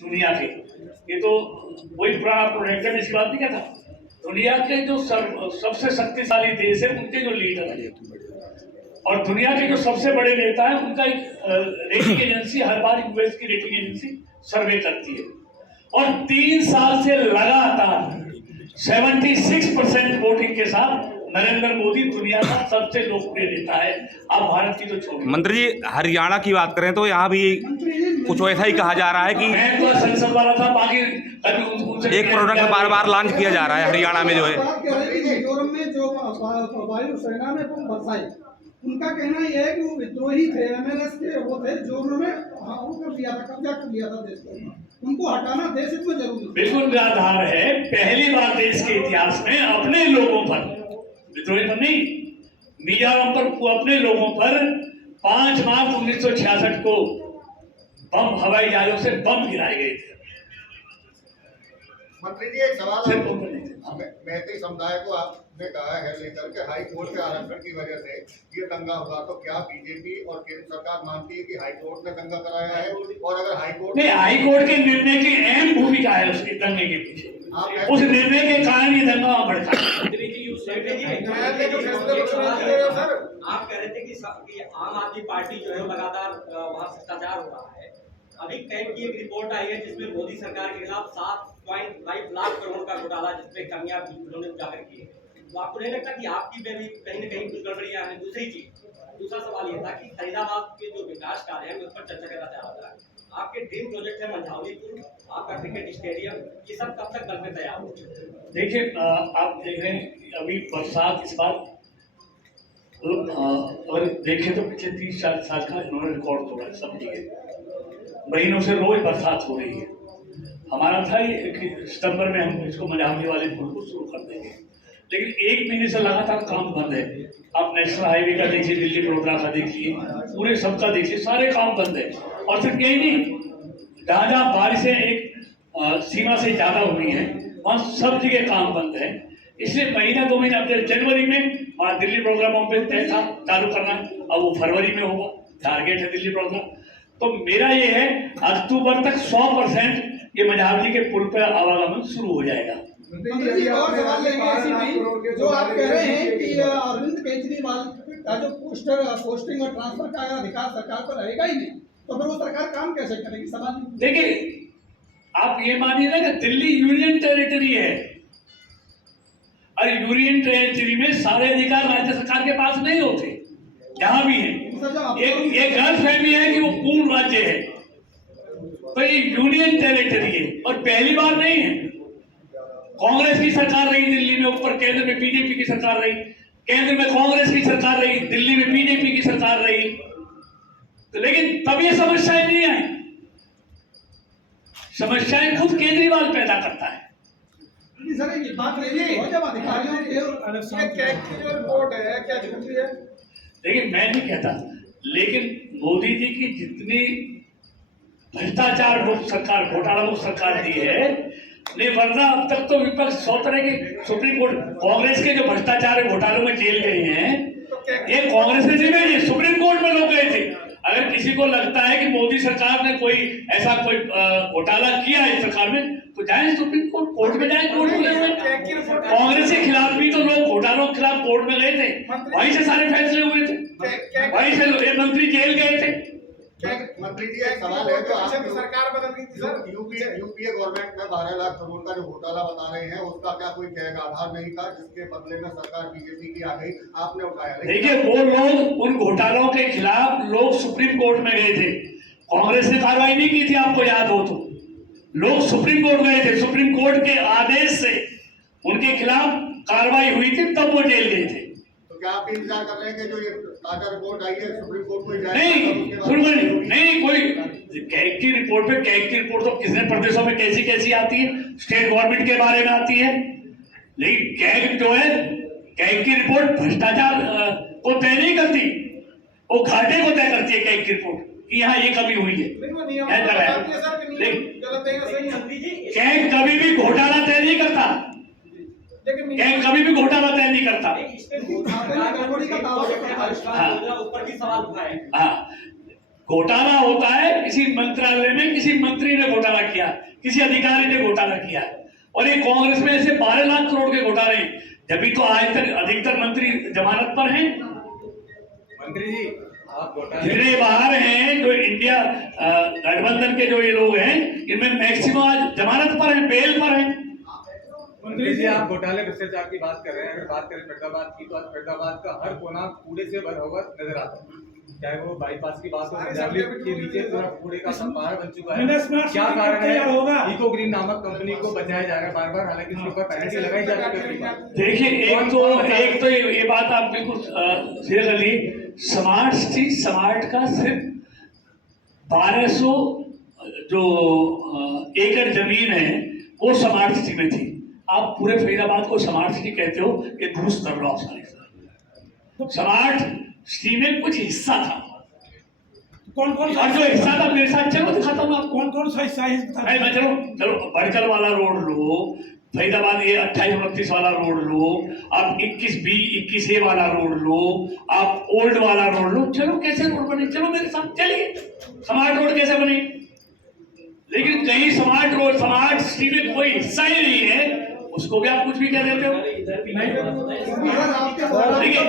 दुनिया के। ये तो वही पुराना प्रोडक्ट है, इसकी बात नहीं कहता। दुनिया के जो सबसे शक्तिशाली देश है उनके जो लीडर है और दुनिया के जो सबसे बड़े नेता है उनका एक रेटिंग एजेंसी हर बार यूएस की रेटिंग एजेंसी सर्वे करती है और 3 साल से लगातार 76% वोटिंग के साथ नरेंद्र मोदी दुनिया का सबसे लोकप्रिय नेता है। आप भारत की तो छोड़िए। मंत्री जी, हरियाणा की बात करें तो यहाँ भी कुछ ऐसा ही कहा जा रहा है कि मैं तो संसद वाला था, बाकी एक प्रोडक्ट बार बार लॉन्च किया जा रहा है हरियाणा में जो है। मिजोरम में जो वायुसेना ने बम बरसाए, उनका कहना यह है कि वो विद्रोही थे, एमएनएस के वो थे जो उन्होंने कर लिया था, कब्जा कर लिया था देश को, उनको हटाना देश हित में जरूरी है। बिल्कुल निराधार है। पहली बार देश के इतिहास में अपने लोगों पर, विद्रोही पर नहीं, मिजोरम पर अपने लोगों पर 5 मार्च 1966 को बम, हवाई जहाजों से बम गिराए गए थे। मंत्री जी, एक सवाल है। मैत्री समुदाय को आपने कहा है लेकर के हाई कोर्ट के आरक्षण की वजह से ये दंगा हुआ, तो क्या बीजेपी और केंद्र सरकार मानती है कि हाई कोर्ट ने दंगा कराया है? और अगर हाई कोर्ट नहीं, हाई कोर्ट के निर्णय की अहम भूमिका है उसके दंगे के पीछे, उस निर्णय के कारण ये दंगा बढ़ता है। आप कह रहे थे कि आम आदमी पार्टी जो है लगातार वहाँ भ्रष्टाचार हो रहा है। अभी कैग की एक रिपोर्ट आई है जिसमें मोदी सरकार के खिलाफ 7.5 लाख करोड़ का घोटाला जिसमें कमियां उन्होंने उजागर की है। तो आपको नहीं लगता कि आपकी में भी कहीं न कहीं कुछ गड़बड़ियां हैं? दूसरा सवाल ये था कि फरीदाबाद के जो विकास कार्य है उस पर चर्चा करना चाह रहा था। आपके ड्रीम प्रोजेक्ट है मंझावलीपुर, आपका क्रिकेट स्टेडियम, ये सब कब तक बन में तैयार हो? देखिए, आप देख रहे हैं अभी बरसात इस बार अगर देखें तो पिछले 30-40 साल का इन्होंने रिकॉर्ड तोड़ा है। सब जगह महीनों से रोज बरसात हो रही है। हमारा था ये कि सितंबर में हम इसको मंझावली वाले पुल को शुरू कर देंगे, लेकिन 1 महीने से लगातार काम बंद है। आप नेशनल हाईवे का देखिए, दिल्ली बड़ोदरा का देखिए, पूरे सबका देखिए, सारे काम बंद है। और सिर्फ यही नहीं, जहाँ जहाँ बारिशें एक सीमा से ज्यादा हुई हैं वहाँ सब जगह काम बंद है। इसलिए महीना 2 महीने, अब जनवरी में वहाँ दिल्ली बड़ोदरा बॉम्बे तय था चालू करना, अब वो फरवरी में होगा, टारगेट है दिल्ली बड़ोदरा। तो मेरा ये है अक्टूबर तक 100% ये मंझावली के पुल पर आवागमन शुरू हो जाएगा। और सवाल लेंगे इसी में, जो आप कह रहे हैं कि अरविंद केजरीवाल का जो पोस्टिंग और ट्रांसफर का अधिकार सरकार पर रहेगा ही नहीं, तो फिर वो सरकार काम कैसे करेगी? सवाल देखिए, आप ये मानिए ना कि दिल्ली यूनियन टेरिटरी है और यूनियन टेरिटरी में सारे अधिकार राज्य सरकार के पास नहीं होते। जहां भी है ये गलतफहमी है कि वो पूर्ण राज्य है, तो ये यूनियन टेरिटरी है और पहली बार नहीं है। कांग्रेस की सरकार रही दिल्ली में, ऊपर केंद्र में बीजेपी की सरकार रही, केंद्र में कांग्रेस की सरकार रही, दिल्ली में बीजेपी की सरकार रही, तो लेकिन तब ये समस्याएं नहीं आई। समस्याएं खुद केजरीवाल पैदा करता है। सर ये बात जब अधिकारियों की जो रिपोर्ट है क्या झूठी है? देखिए, मैं नहीं कहता, लेकिन मोदी जी की जितनी भ्रष्टाचार मुक्त सरकार, घोटाला मुक्त सरकार दी है, नहीं वरना अब तक तो विपक्ष 100 तरह के सुप्रीम कोर्ट, कांग्रेस के जो भ्रष्टाचार घोटालों में जेल गए हैं, ये कांग्रेस ने नहीं भेजे, सुप्रीम कोर्ट में लोग गए थे। अगर किसी को लगता है कि मोदी सरकार ने कोई ऐसा कोई घोटाला किया है सरकार में, तो जाए सुप्रीम कोर्ट में जाए, कोर्ट में गए। कांग्रेस के खिलाफ भी तो लोग घोटालों के खिलाफ कोर्ट में गए थे, वहीं से सारे फैसले हुए थे, वहीं से मंत्री जेल गए थे। मंत्री जी, एक सवाल है जो आपकी सरकार बदल गई थी सर, यूपीए गवर्नमेंट में 12 लाख करोड़ का जो घोटाला बता रहे हैं, उसका क्या कोई कैग आधार नहीं था जिसके बदले में सरकार बीजेपी की आ गई, आपने उठाया? देखिए, वो लोग उन घोटालों के खिलाफ लोग सुप्रीम कोर्ट में गए थे, कांग्रेस ने कार्रवाई नहीं की थी, आपको याद हो तो। लोग सुप्रीम कोर्ट गए थे, सुप्रीम कोर्ट के आदेश से उनके खिलाफ कार्रवाई हुई थी, तब वो जेल गए थे। तो क्या आप इंतजार कर रहे हैं कि जो ये ताजा रिपोर्ट आई है सुप्रीम कोर्ट में जाए? नहीं, कोई कैग की रिपोर्ट पे, कैग की रिपोर्ट तो कितने प्रदेशों में कैसी कैसी आती है, स्टेट गवर्नमेंट के बारे में आती है, लेकिन कैग जो है, कैग की रिपोर्ट भ्रष्टाचार को तय नहीं करती, वो घाटे को तय करती है कैग की रिपोर्ट कि यहाँ ये कमी हुई है। कैग कभी भी घोटाला तय नहीं करता, कैग कभी भी घोटाला तय नहीं करता। ऊपर की सवाल उठाए। हाँ, घोटाला होता है किसी मंत्रालय में, किसी मंत्री ने घोटाला किया, किसी अधिकारी ने घोटाला किया, और ये कांग्रेस में ऐसे 12 लाख करोड़ के घोटाले हैं। जब तो आज तक अधिकतर मंत्री जमानत पर हैं। मंत्री जी आप जितने बाहर हैं, जो इंडिया गठबंधन के जो ये लोग हैं, इनमें मैक्सिमम आज जमानत पर हैं, बेल पर हैं। मंत्री जी आप घोटाले भ्रष्टाचार की बात कर रहे हैं। अगर बात करें फरीदाबाद की, तो आज फरीदाबाद का हर कोना कूड़े से भरा हुआ नजर आता है। चाहे वो बाईपास की बात हो, के नीचे पूरा कूड़े का पहाड़ बन चुका है। क्या कारण है? इको ग्रीन नामक कंपनी को बचाया जा रहा है बार बार, हालांकि इसके ऊपर पेनल्टी लगाई जा चुकी है। देखिए, एक तो ये बात आप बिल्कुल क्लियर कर ली। स्मार्ट सिटी, स्मार्ट का सिर्फ 1200 जो एकड़ जमीन है वो स्मार्ट सिटी में थी। आप पूरे फरीदाबाद को स्मार्ट सिटी कहते हो, ये दुरुस्त कर लो आप सारे। स्मार्ट सिटी में कुछ हिस्सा था, कौन कौन सा और जो हिस्सा था मेरे साथ, चलो दिखाता हूँ आपको। कौन कौन सा हिस्सा है? मैं चलो बड़कल वाला रोड लो, फरीदाबाद ये 28-29 वाला रोड लो, आप 21B 21A वाला रोड लो, आप ओल्ड वाला रोड लो। चलो कैसे रोड बने, चलो मेरे साथ चलिए। स्मार्ट रोड कैसे बने? लेकिन कहीं स्मार्ट रोड, स्मार्ट सिटी में कोई हिस्सा ही नहीं है, उसको भी आप कुछ भी कह देते हो। देखिए,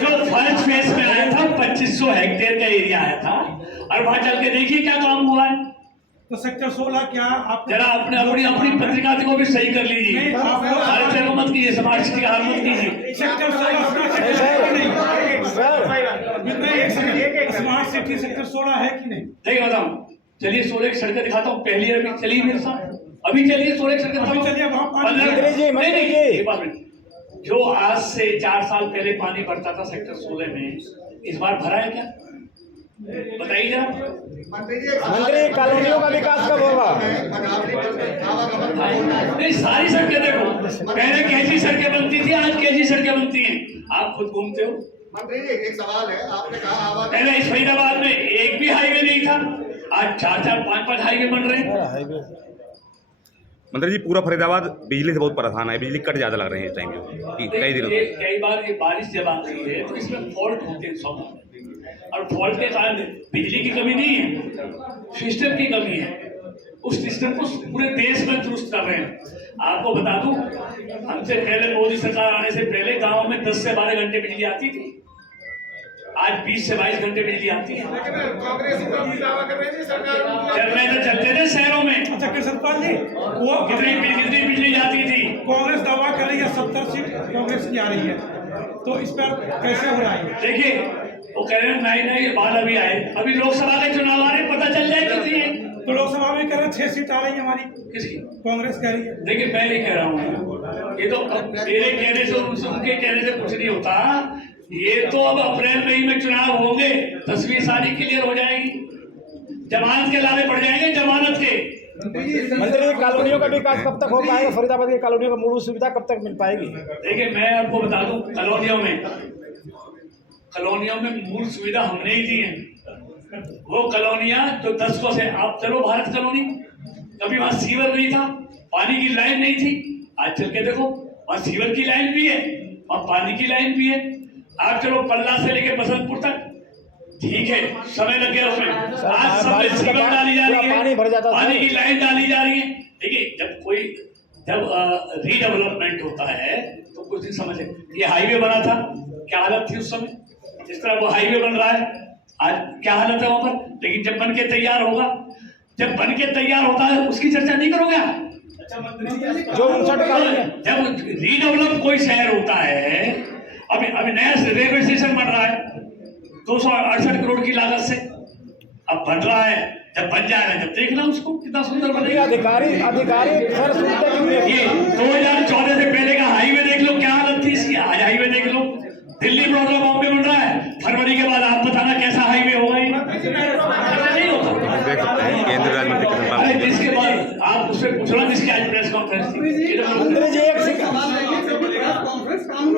जो फर्स्ट फेज में आया था 2500 हेक्टेयर का एरिया आया था, और वहां चल के देखिए क्या काम हुआ है। तो सेक्टर 16 क्या आप जरा अपनी पत्रिका को भी सही कर लीजिए। सारे चलो मत कीजिए, समाज की हार मत कीजिए। सेक्टर 16 स्मार्ट सिटी सेक्टर 16 है कि नहीं? देखिए बताऊं, चलिए 16 की सड़कें दिखाता हूँ। पहली अभी चलिए मेरे साथ, अभी चलिए 16 की सड़कें अभी चलिए वहाँ जो आज से 4 साल पहले पानी भरता था सेक्टर 16 में, इस बार भरा है क्या? बताइए जरा। मंत्री कॉलोनियों का विकास कब होगा? नहीं, सारी सड़कें देखो, पहले कैसी सड़कें बनती थी, आज कैसी सड़कें बनती हैं, आप खुद घूमते हो। मंत्री जी एक सवाल है, आपने कहा पहले इस फरीदाबाद में एक भी हाईवे नहीं था, आज 4-4 5-5 हाईवे बन रहे हैं। मंत्री जी पूरा फरीदाबाद बिजली से बहुत परेशान है, बिजली कट ज्यादा लग रहे हैं इस टाइम जो कई दिनों से। कई बार ये बारिश जब आती है तो इसमें फॉल्ट होते हैं सब, और फॉल्ट के कारण बिजली की कमी नहीं है, सिस्टम की कमी है। उस सिस्टम को पूरे देश में दुरुस्त कर रहे हैं। आपको बता दूं, हमसे पहले मोदी सरकार आने से पहले गांव में 10 से 12 घंटे बिजली आती थी, आज 20 से 22 घंटे बिजली आती है। चलने तो चलते थे शहरों में। अच्छा कृष्णपाल जी, वो कितनी बिजली जाती थी? कांग्रेस दावा कर रही है 70 सीट कांग्रेस की आ रही है, तो इस पर कैसे हो रहा है? देखिए, वो कह रहे हैं नहीं बात अभी आए, अभी लोकसभा के चुनाव आ रहे, पता चल जाए कितनी है। तो लोकसभा में कह रहे हैं 6 सीट आ रही है हमारी, किसकी? कांग्रेस कह रही है। देखिए, मैं नहीं कह रहा हूँ, ये तो मेरे कहने से उनके कहने से कुछ नहीं होता। ये तो अब अप्रैल मई में चुनाव होंगे, तस्वीर सारी क्लियर हो जाएगी, जमानत के लाले पड़ जाएंगे, जमानत के। मंत्री कॉलोनियों का विकास कब तक हो पाएगा? फरीदाबाद की कॉलोनियों का मूल सुविधा कब तक मिल पाएगी? देखिए, मैं आपको बता दूं, कॉलोनियों में मूल सुविधा हमने ही दी है। वो कॉलोनियां जो 10 को से, आप चलो भारत कॉलोनी, कभी वहां सीवर नहीं था, पानी की लाइन नहीं थी, आज चल के देखो वहां सीवर की लाइन भी है, वहां पानी की लाइन भी है। आप चलो पल्ला से लेके बसंतपुर तक, ठीक है समय लग गया उसमें, आज सब में सीवर डाली जा रही है, पानी की लाइन डाली जा रही है। देखिए, जब रीडेवलपमेंट होता है तो कुछ दिन समझे। ये हाईवे बना था, क्या हालत थी उस समय, जिस तरह वो हाईवे बन रहा है आज क्या हालत है वहां पर। लेकिन जब बन के तैयार होगा, जब बन के तैयार होता है उसकी चर्चा नहीं करोगे आप? जब रीडेवलप कोई शहर होता है, अभी नया रेलवे स्टेशन बन रहा है 268 करोड़ की लागत से, अब बन रहा है, जब बन जाएगा जब देखना उसको कितना सुंदर बनेगा। अधिकारी ये 2014 से पहले का हाईवे देख लो क्या हालत थी इसकी, आज हाईवे देख लो। दिल्ली ब्रॉडगेज बॉम्बे बन रहा है, फरवरी के बाद आप बताना कैसा हाईवे होगा। नहीं होता, देख सकते हैं केंद्रीय राज्य मंत्री कृष्णपाल। जिसके बाद आप उससे पूछना जिसकी आज प्रेस कॉन्फ्रेंस थी। कानून